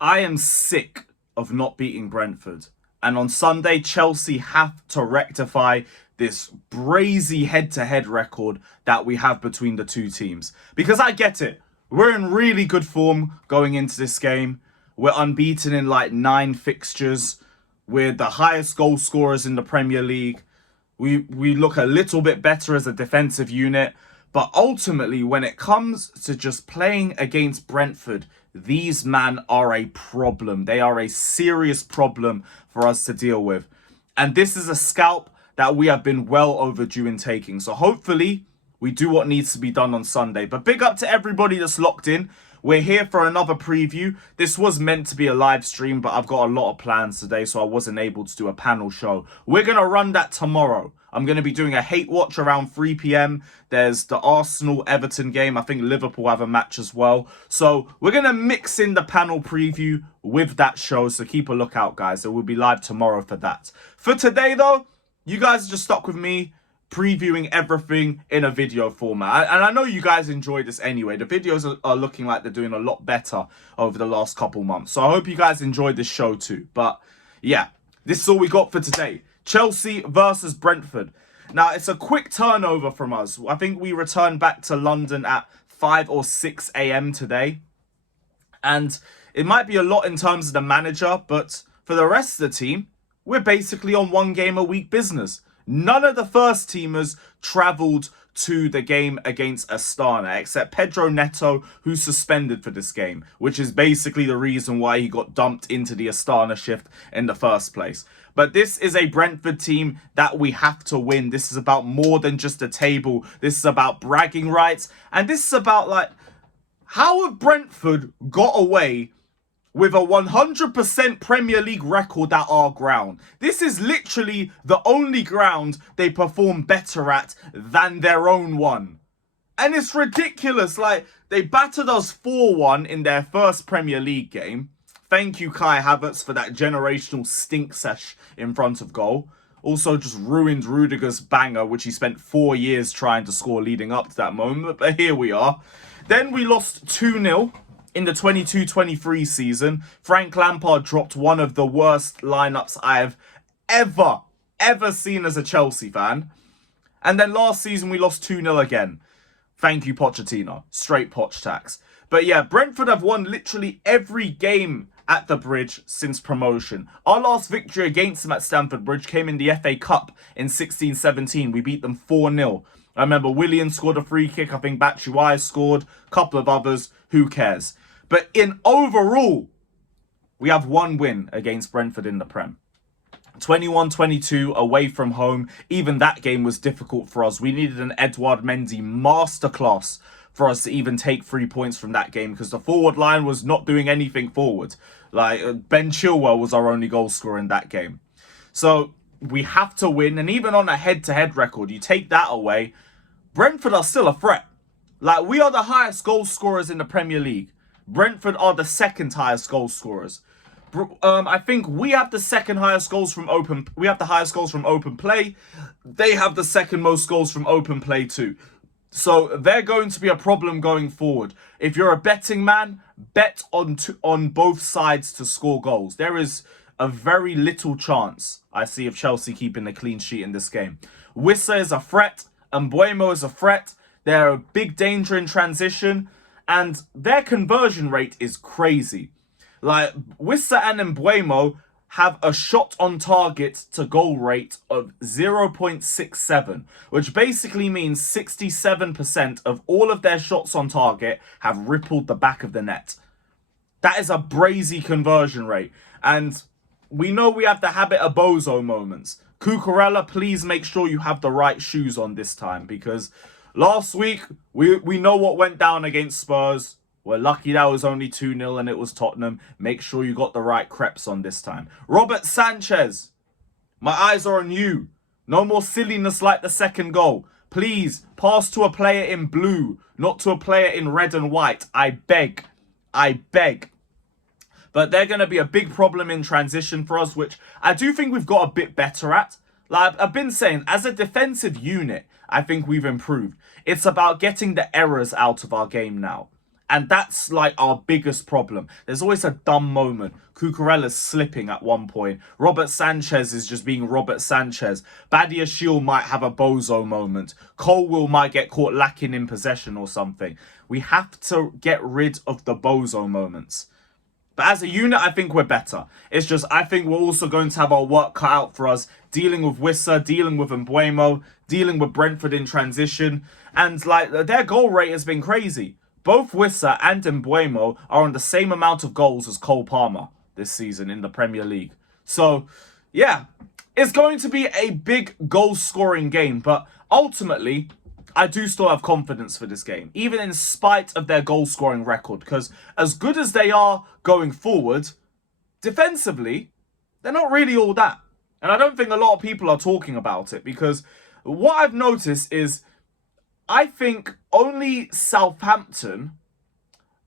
I am sick of not beating Brentford. And on Sunday, Chelsea have to rectify this brazy head-to-head record that we have between the two teams. Because I get it. We're in really good form going into this game. We're unbeaten in like 9 fixtures. We're the highest goal scorers in the Premier League. We look a little bit better as a defensive unit. But ultimately, when it comes to just playing against Brentford, these men are a problem. They are a serious problem for us to deal with. And this is a scalp that we have been well overdue in taking. So hopefully, we do what needs to be done on Sunday. But big up to everybody that's locked in. We're here for another preview. This was meant to be a live stream, but I've got a lot of plans today, so I wasn't able to do a panel show. We're going to run that tomorrow. I'm going to be doing a hate watch around 3 p.m. There's the Arsenal-Everton game. I think Liverpool have a match as well. So we're going to mix in the panel preview with that show. So keep a lookout, guys. It will be live tomorrow for that. For today, though, you guys are just stuck with me previewing everything in a video format. And I know you guys enjoy this anyway. The videos are looking like they're doing a lot better over the last couple months. So I hope you guys enjoyed this show too. But yeah, this is all we got for today. Chelsea versus Brentford. Now, it's a quick turnover from us. I think we returned back to London at 5 or 6 a.m. today. And it might be a lot in terms of the manager, but for the rest of the team, we're basically on 1 game a week business. None of the first teamers travelled to the game against Astana, except Pedro Neto, who's suspended for this game, which is basically the reason why he got dumped into the Astana shift in the first place. But this is a Brentford team that we have to win. This is about more than just a table. This is about bragging rights. And this is about, like, how have Brentford got away with a 100% Premier League record at our ground? This is literally the only ground they perform better at than their own one. And it's ridiculous. Like, they battered us 4-1 in their first Premier League game. Thank you, Kai Havertz, for that generational stink sesh in front of goal. Also just ruined Rudiger's banger, which he spent 4 years trying to score leading up to that moment. But here we are. Then we lost 2-0. In the 22-23 season, Frank Lampard dropped one of the worst lineups I have ever seen as a Chelsea fan. And then last season, we lost 2-0 again. Thank you, Pochettino. Straight Poch tax. But yeah, Brentford have won literally every game at the Bridge since promotion. Our last victory against them at Stamford Bridge came in the FA Cup in 16-17. We beat them 4-0. I remember Willian scored a free kick. I think Batshuayi scored. A couple of others. Who cares? But in overall, we have 1 win against Brentford in the Prem. 21-22 away from home. Even that game was difficult for us. We needed an Edouard Mendy masterclass for us to even take 3 points from that game because the forward line was not doing anything forward. Like, Ben Chilwell was our only goal scorer in that game. So we have to win. And even on a head-to-head record, you take that away, Brentford are still a threat. Like, we are the highest goal scorers in the Premier League. Brentford are the second highest goal scorers. I think we have the second highest goals from open. We have the highest goals from open play. They have the second most goals from open play too. So they're going to be a problem going forward. If you're a betting man, bet on both sides to score goals. There is a very little chance I see of Chelsea keeping a clean sheet in this game. Wissa is a threat. Mbeumo is a threat. They're a big danger in transition. And their conversion rate is crazy. Like, Wissa and Mbeumo have a shot on target to goal rate of 0.67, which basically means 67% of all of their shots on target have rippled the back of the net. That is a brazy conversion rate. And we know we have the habit of bozo moments. Cucurella, please make sure you have the right shoes on this time, because last week, we know what went down against Spurs. We're lucky that was only 2-0 and it was Tottenham. Make sure you got the right crepes on this time. Robert Sanchez, my eyes are on you. No more silliness like the second goal. Please, pass to a player in blue, not to a player in red and white. I beg. I beg. But they're going to be a big problem in transition for us, which I do think we've got a bit better at. Like I've been saying, as a defensive unit, I think we've improved. It's about getting the errors out of our game now. And that's like our biggest problem. There's always a dumb moment. Cucurella's slipping at one point. Robert Sanchez is just being Robert Sanchez. Badiashile might have a bozo moment. Colwill might get caught lacking in possession or something. We have to get rid of the bozo moments. But as a unit, I think we're better. It's just, I think we're also going to have our work cut out for us, dealing with Wissa, dealing with Mbeumo, dealing with Brentford in transition. And like, their goal rate has been crazy. Both Wissa and Mbeumo are on the same amount of goals as Cole Palmer this season in the Premier League. So, yeah, it's going to be a big goal-scoring game. But ultimately, I do still have confidence for this game, even in spite of their goal-scoring record. Because as good as they are going forward, defensively, they're not really all that. And I don't think a lot of people are talking about it. Because what I've noticed is, I think only Southampton,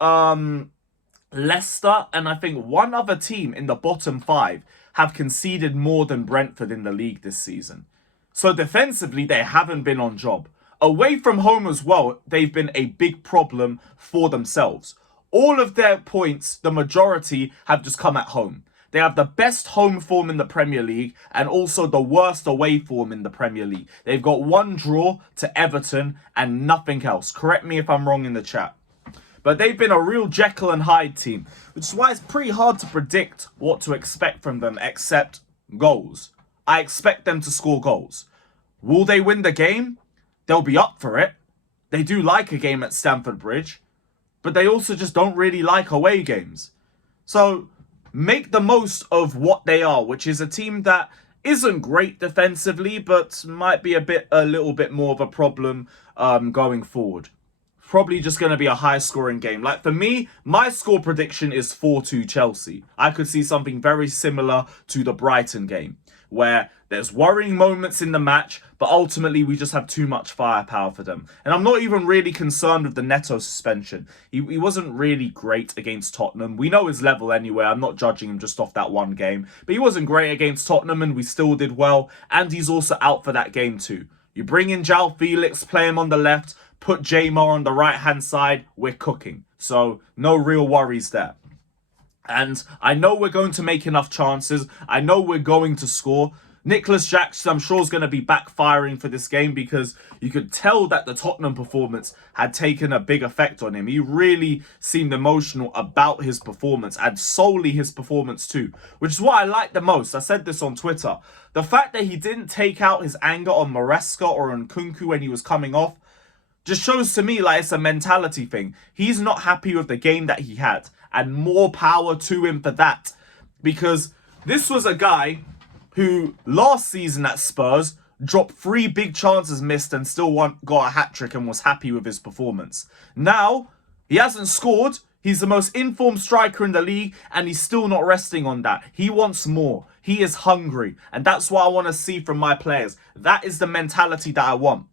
Leicester, and I think one other team in the bottom 5 have conceded more than Brentford in the league this season. So defensively, they haven't been on job. Away from home as well, they've been a big problem for themselves. All of their points, the majority, have just come at home. They have the best home form in the Premier League and also the worst away form in the Premier League. They've got one draw to Everton and nothing else. Correct me if I'm wrong in the chat. But they've been a real Jekyll and Hyde team, which is why it's pretty hard to predict what to expect from them except goals. I expect them to score goals. Will they win the game? They'll be up for it. They do like a game at Stamford Bridge, but they also just don't really like away games. So make the most of what they are, which is a team that isn't great defensively, but might be a little bit more of a problem going forward. Probably just going to be a high-scoring game. Like, for me, my score prediction is 4-2 Chelsea. I could see something very similar to the Brighton game, where there's worrying moments in the match, but ultimately we just have too much firepower for them. And I'm not even really concerned with the Neto suspension. He wasn't really great against Tottenham. We know his level anyway. I'm not judging him just off that one game. But he wasn't great against Tottenham and we still did well. And he's also out for that game too. You bring in João Felix, play him on the left, put Jamar on the right-hand side, we're cooking. So no real worries there. And I know we're going to make enough chances. I know we're going to score. Nicholas Jackson, I'm sure, is going to be backfiring for this game because you could tell that the Tottenham performance had taken a big effect on him. He really seemed emotional about his performance and solely his performance too, which is what I like the most. I said this on Twitter. The fact that he didn't take out his anger on Maresca or on Kunku when he was coming off just shows to me like it's a mentality thing. He's not happy with the game that he had, and more power to him for that, because this was a guy who last season at Spurs dropped 3 big chances missed and still got a hat-trick and was happy with his performance. Now, he hasn't scored. He's the most informed striker in the league and he's still not resting on that. He wants more. He is hungry. And that's what I want to see from my players. That is the mentality that I want.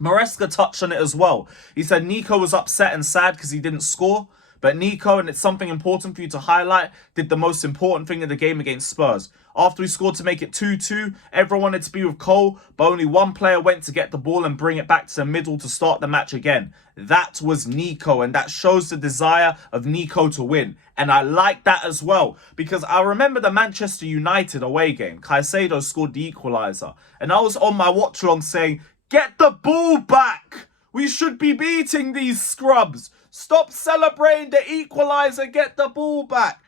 Maresca touched on it as well. He said Nico was upset and sad because he didn't score. But Nico, and it's something important for you to highlight, did the most important thing in the game against Spurs. After he scored to make it 2-2, everyone wanted to be with Cole, but only one player went to get the ball and bring it back to the middle to start the match again. That was Nico, and that shows the desire of Nico to win. And I like that as well, because I remember the Manchester United away game. Caicedo scored the equaliser, and I was on my watch-along saying, get the ball back! We should be beating these scrubs! Stop celebrating the equaliser, get the ball back!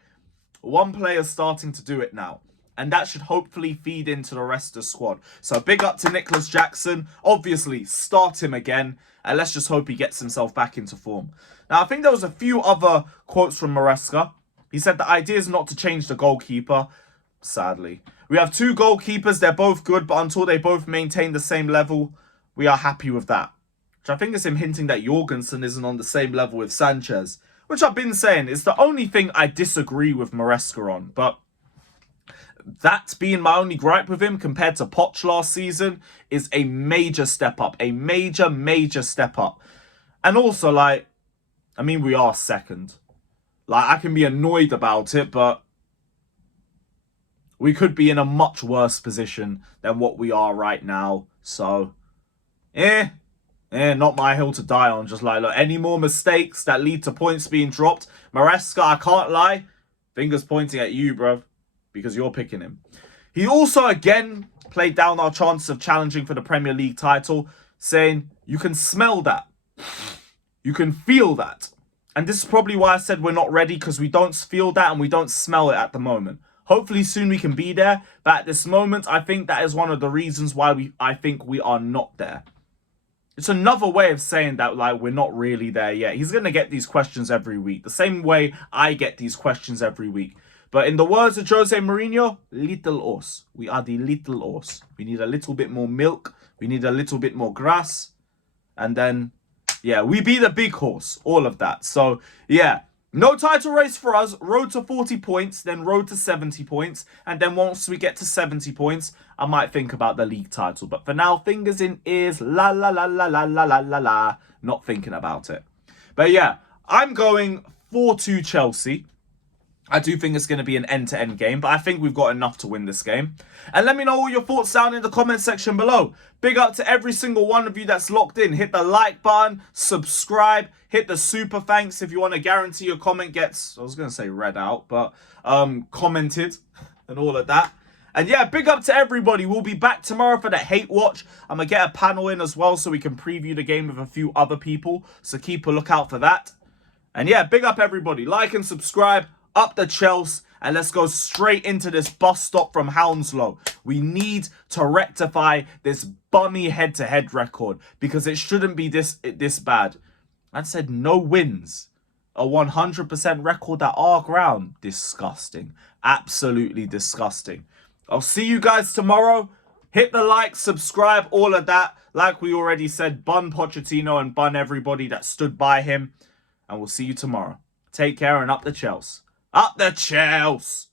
One player's starting to do it now. And that should hopefully feed into the rest of the squad. So big up to Nicholas Jackson. Obviously, start him again. And let's just hope he gets himself back into form. Now, I think there was a few other quotes from Maresca. He said the idea is not to change the goalkeeper. Sadly. We have 2 goalkeepers. They're both good. But until they both maintain the same level, we are happy with that. Which I think is him hinting that Jorgensen isn't on the same level with Sanchez. Which I've been saying is the only thing I disagree with Maresca on. But that being my only gripe with him compared to Poch last season is a major step up. A major step up. And also, like, I mean, we are second. Like, I can be annoyed about it, but we could be in a much worse position than what we are right now. So, Not my hill to die on. Just like, look, any more mistakes that lead to points being dropped, Maresca, I can't lie, fingers pointing at you, bruv, because you're picking him. He also, again, played down our chances of challenging for the Premier League title, saying, you can smell that. You can feel that. And this is probably why I said we're not ready, because we don't feel that and we don't smell it at the moment. Hopefully soon we can be there, but at this moment, I think that is one of the reasons why I think we are not there. It's another way of saying that, like, we're not really there yet. He's going to get these questions every week, the same way I get these questions every week. But in the words of Jose Mourinho, little horse. We are the little horse. We need a little bit more milk. We need a little bit more grass. And then, yeah, we be the big horse. All of that. So, yeah. No title race for us. Road to 40 points, then road to 70 points. And then once we get to 70 points, I might think about the league title. But for now, fingers in ears. La, la, la, la, la, la, la, la, la. Not thinking about it. But yeah, I'm going 4-2 Chelsea. I do think it's going to be an end-to-end game, but I think we've got enough to win this game. And let me know all your thoughts down in the comment section below. Big up to every single one of you that's locked in. Hit the like button, subscribe, hit the super thanks if you want to guarantee your comment gets, I was going to say read out, but commented and all of that. And yeah, big up to everybody. We'll be back tomorrow for the Hate Watch. I'm going to get a panel in as well so we can preview the game with a few other people. So keep a lookout for that. And yeah, big up everybody. Like and subscribe. Up the Chelsea, and let's go straight into this bus stop from Hounslow. We need to rectify this bummy head-to-head record because it shouldn't be this bad. I said no wins. A 100% record at our ground. Disgusting. Absolutely disgusting. I'll see you guys tomorrow. Hit the like, subscribe, all of that. Like we already said, bun Pochettino and bun everybody that stood by him. And we'll see you tomorrow. Take care and up the Chelsea. Up the Chelsea!